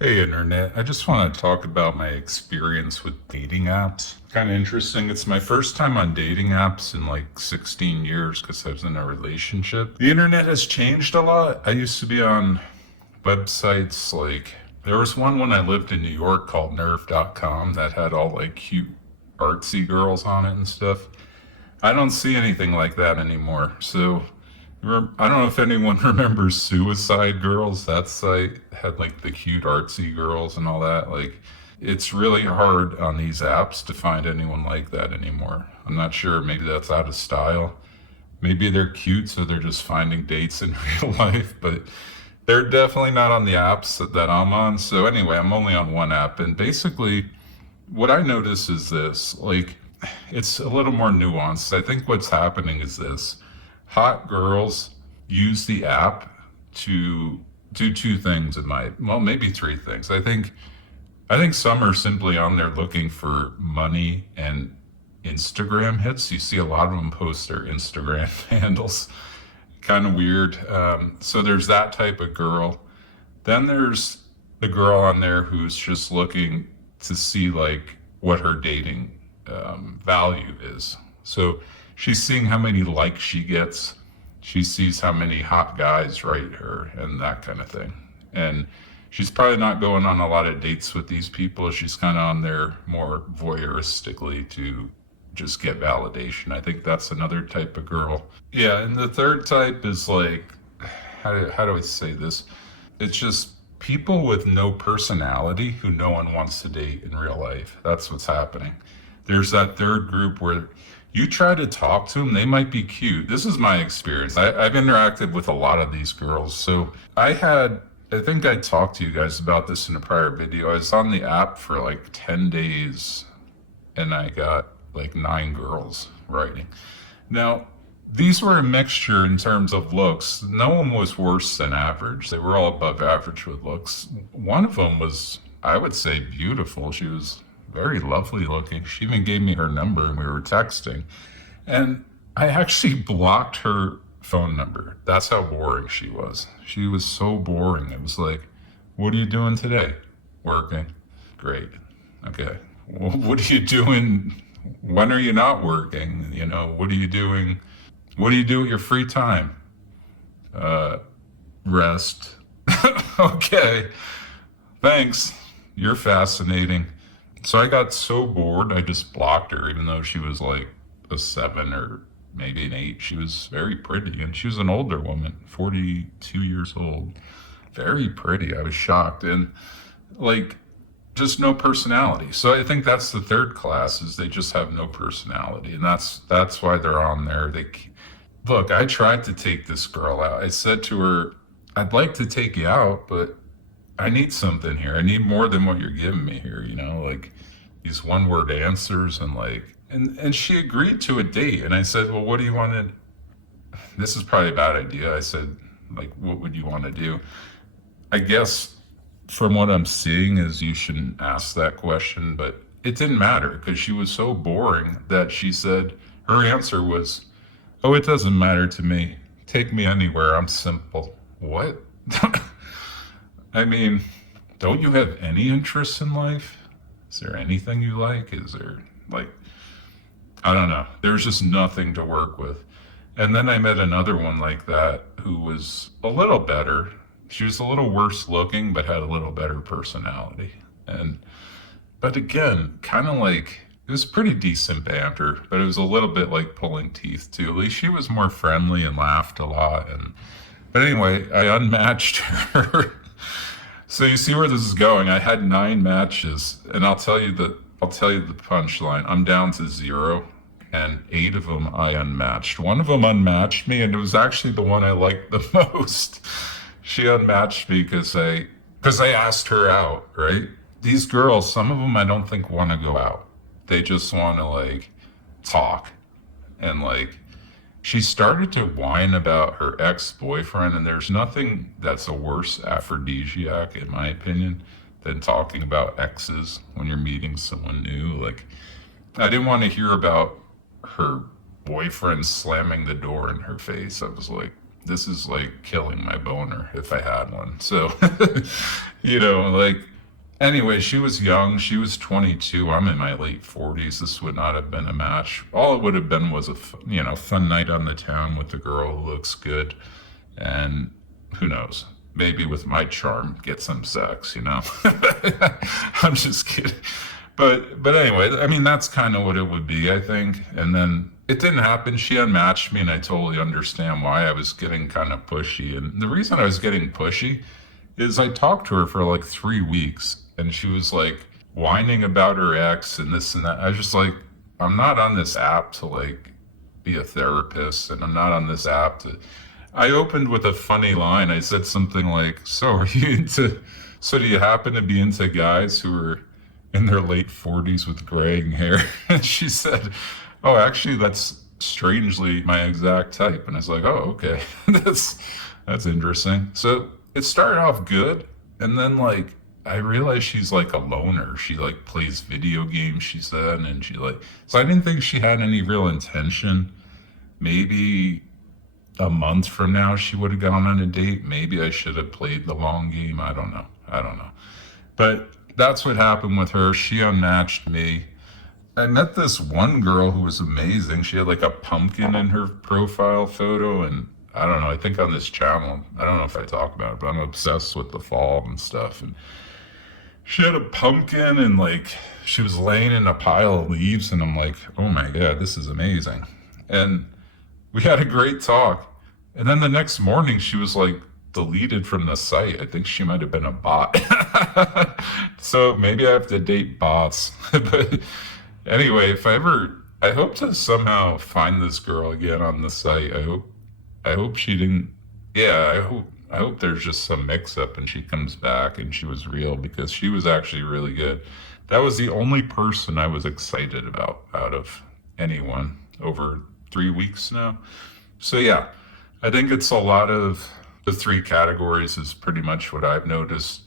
Hey, Internet. I just want to talk about my experience with dating apps. Kind of interesting. It's my first time on dating apps in like 16 years because I was in a relationship. The Internet has changed a lot. I used to be on websites like, there was one when I lived in New York called Nerve.com that had all like cute artsy girls on it and stuff. I don't see anything like that anymore. So I don't know if anyone remembers Suicide Girls. That site had like the cute artsy girls and all that. Like, it's really hard on these apps to find anyone like that anymore. I'm not sure. Maybe that's out of style. Maybe they're cute, so they're just finding dates in real life, but they're definitely not on the apps that I'm on. So, anyway, I'm only on one app. And basically, what I notice is this like, it's a little more nuanced. I think what's happening is this: hot girls use the app to do two things well, maybe three things. I think some are simply on there looking for money and Instagram hits. You see a lot of them post their Instagram handles. Kind of weird. So there's that type of girl. Then there's the girl on there who's just looking to see like what her dating value is. So she's seeing how many likes she gets. She sees how many hot guys write her and that kind of thing. And she's probably not going on a lot of dates with these people. She's kind of on there more voyeuristically to just get validation. I think that's another type of girl. Yeah, and the third type is like, how do I say this? It's just people with no personality who no one wants to date in real life. That's what's happening. There's that third group where you try to talk to them, they might be cute. This is my experience. I've interacted with a lot of these girls. So I think I talked to you guys about this in a prior video. I was on the app for like 10 days and I got like 9 girls writing. Now, these were a mixture in terms of looks. No one was worse than average. They were all above average with looks. One of them was, I would say, beautiful. She was very lovely looking. She even gave me her number and we were texting. And I actually blocked her phone number. That's how boring she was. She was so boring. It was like, what are you doing today? Working. Great. Okay. Well, what are you doing? When are you not working? What are you doing? What do you do at your free time? Rest. Okay. Thanks. You're fascinating. So I got so bored, I just blocked her, even though she was like a 7 or maybe an 8. She was very pretty, and she was an older woman, 42 years old. Very pretty. I was shocked. And like, just no personality. So I think that's the third class, is they just have no personality. And that's why they're on there. Look, I tried to take this girl out. I said to her, I'd like to take you out, but I need something here. I need more than what you're giving me here, like these one word answers and like and she agreed to a date. And I said, well, what do you want to, this is probably a bad idea. I said, like, what would you want to do? I guess from what I'm seeing is you shouldn't ask that question, but it didn't matter because she was so boring that she said her answer was, oh, it doesn't matter to me. Take me anywhere. I'm simple. What? I mean, don't you have any interests in life? Is there anything you like? Is there, like, I don't know. There's just nothing to work with. And then I met another one like that who was a little better. She was a little worse looking, but had a little better personality. But again, kind of like, it was pretty decent banter, but it was a little bit like pulling teeth too. At least she was more friendly and laughed a lot. But anyway, I unmatched her. So you see where this is going. I had 9 matches, and I'll tell you the punchline. I'm down to 0, and 8 of them I unmatched. One of them unmatched me, and it was actually the one I liked the most. She unmatched me because I asked her out, right? These girls, some of them I don't think want to go out. They just want to like talk, and like she started to whine about her ex-boyfriend, and there's nothing that's a worse aphrodisiac, in my opinion, than talking about exes when you're meeting someone new. Like, I didn't want to hear about her boyfriend slamming the door in her face. I was like, this is like killing my boner if I had one. So, like, anyway, she was young. She was 22. I'm in my late 40s. This would not have been a match. All it would have been was a, fun night on the town with a girl who looks good. And who knows? Maybe with my charm, get some sex. I'm just kidding. But anyway, I mean, that's kind of what it would be, I think. And then it didn't happen. She unmatched me, and I totally understand why. I was getting kind of pushy. And the reason I was getting pushy is I talked to her for like 3 weeks, and she was like whining about her ex and this and that. I was just like, I'm not on this app to like be a therapist, and I'm not on this app to. I opened with a funny line. I said something like, so do you happen to be into guys who are in their late 40s with graying hair? And she said, oh, actually, that's strangely my exact type. And I was like, oh, okay. That's interesting. So it started off good. And then, like, I realized she's like a loner. She like plays video games, she said. And so I didn't think she had any real intention. Maybe a month from now she would have gone on a date. Maybe I should have played the long game. I don't know. But that's what happened with her. She unmatched me. I met this one girl who was amazing. She had like a pumpkin in her profile photo, and I don't know, I think on this channel, I don't know if I talk about it, but I'm obsessed with the fall and stuff. And she had a pumpkin, and like she was laying in a pile of leaves, and I'm like, oh my God, this is amazing. And we had a great talk. And then the next morning she was like deleted from the site. I think she might have been a bot. So maybe I have to date bots. But anyway, I hope to somehow find this girl again on the site. I hope she didn't, yeah, I hope there's just some mix up and she comes back and she was real, because she was actually really good. That was the only person I was excited about out of anyone over 3 weeks now. So yeah, I think it's a lot of the three categories is pretty much what I've noticed.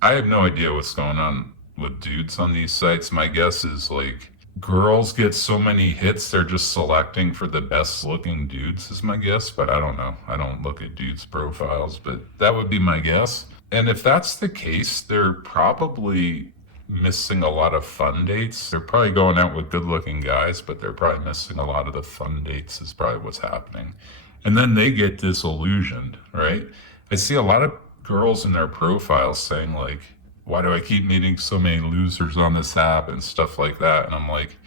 I have no idea what's going on with dudes on these sites. My guess is like girls get so many hits, they're just selecting for the best looking dudes is my guess, but I don't know. I don't look at dudes' profiles, but that would be my guess. And if that's the case, they're probably missing a lot of fun dates. They're probably going out with good looking guys, but they're probably missing a lot of the fun dates is probably what's happening. And then they get disillusioned, right? I see a lot of girls in their profiles saying like, why do I keep meeting so many losers on this app and stuff like that? And I'm like,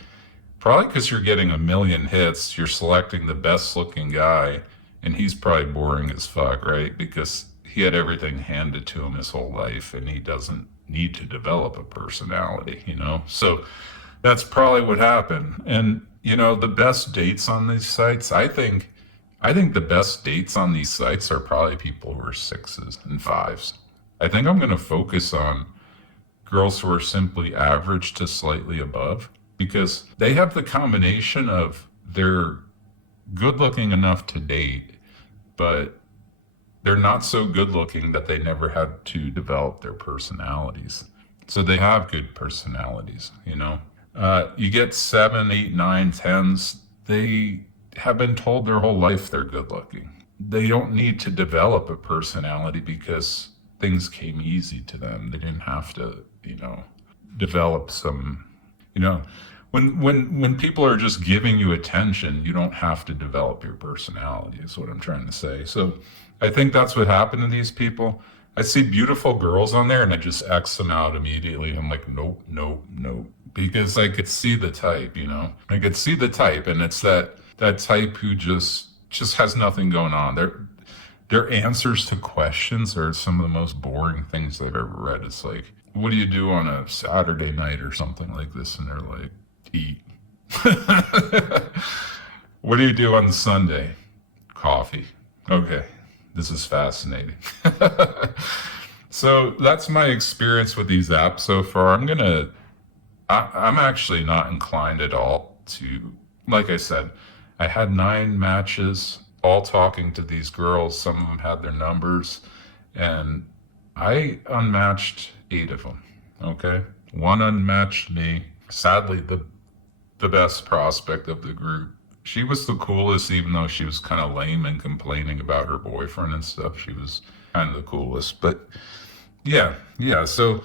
probably because you're getting a million hits, you're selecting the best looking guy, and he's probably boring as fuck, right? Because he had everything handed to him his whole life, and he doesn't need to develop a personality. So that's probably what happened. And, the best dates on these sites, I think the best dates on these sites are probably people who are 6s and 5s. I think I'm going to focus on girls who are simply average to slightly above, because they have the combination of they're good looking enough to date, but they're not so good looking that they never had to develop their personalities. So they have good personalities. You get 7, 8, 9, 10s. They have been told their whole life they're good looking. They don't need to develop a personality because things came easy to them. They didn't have to, develop some, when people are just giving you attention, you don't have to develop your personality is what I'm trying to say. So I think that's what happened to these people. I see beautiful girls on there and I just X them out immediately. I'm like, nope, nope, nope. Because I could see the type, I could see the type, and it's that type who just has nothing going on. Their answers to questions are some of the most boring things I've ever read. It's like, what do you do on a Saturday night or something like this? And they're like, eat. What do you do on Sunday? Coffee. Okay, this is fascinating. So that's my experience with these apps so far. I'm actually not inclined at all to, like I said, I had 9 matches, all talking to these girls. Some of them had their numbers, and I unmatched 8 of them. Okay, 1 unmatched me. Sadly, the best prospect of the group, She was the coolest, even though she was kind of lame and complaining about her boyfriend and stuff. She was kind of the coolest. But yeah, yeah. So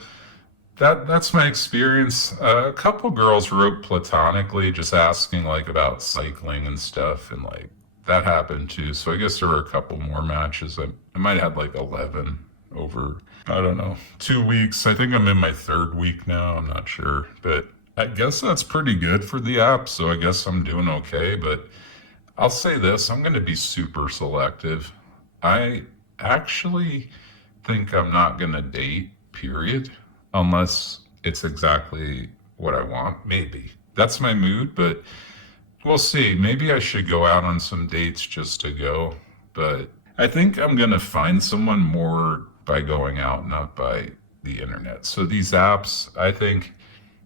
that's my experience. A couple girls wrote platonically, just asking like about cycling and stuff, and like that happened too. So I guess there were a couple more matches. I might have like 11 over, I don't know, 2 weeks. I think I'm in my third week now. I'm not sure, but I guess that's pretty good for the app. So I guess I'm doing okay. But I'll say this: I'm going to be super selective. I actually think I'm not going to date, period, unless it's exactly what I want. Maybe. That's my mood, but we'll see. Maybe I should go out on some dates just to go, but I think I'm going to find someone more by going out, not by the internet. So these apps, I think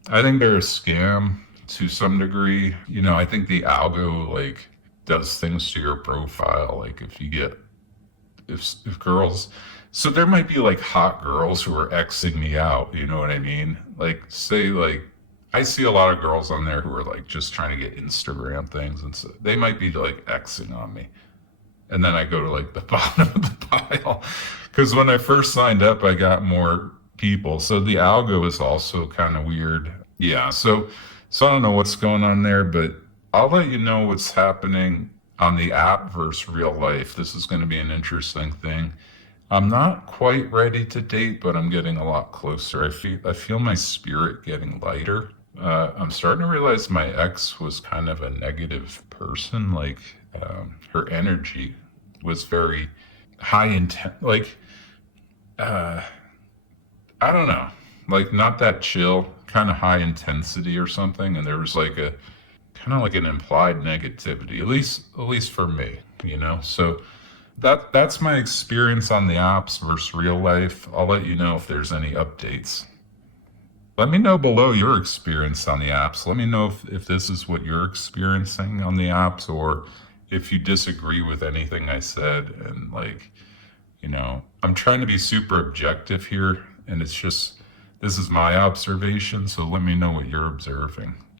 they're a scam to some degree. I think the algo like does things to your profile. Like if girls, so there might be like hot girls who are Xing me out, you know what I mean? Like say like I see a lot of girls on there who are like just trying to get Instagram things, and so they might be like Xing on me. And then I go to like the bottom of the pile. Because when I first signed up, I got more people. So the algo is also kind of weird. Yeah. So I don't know what's going on there, but I'll let you know what's happening on the app versus real life. This is going to be an interesting thing. I'm not quite ready to date, but I'm getting a lot closer. I feel my spirit getting lighter. I'm starting to realize my ex was kind of a negative person. Like her energy was very high intent. Like I don't know, like not that chill, kind of high intensity or something. And there was like a kind of like an implied negativity, at least for me. So that's my experience on the apps versus real life. I'll let you know if there's any updates. Let me know below your experience on the apps. Let me know if this is what you're experiencing on the apps, or if you disagree with anything I said. And like, I'm trying to be super objective here, and it's just, this is my observation. So let me know what you're observing.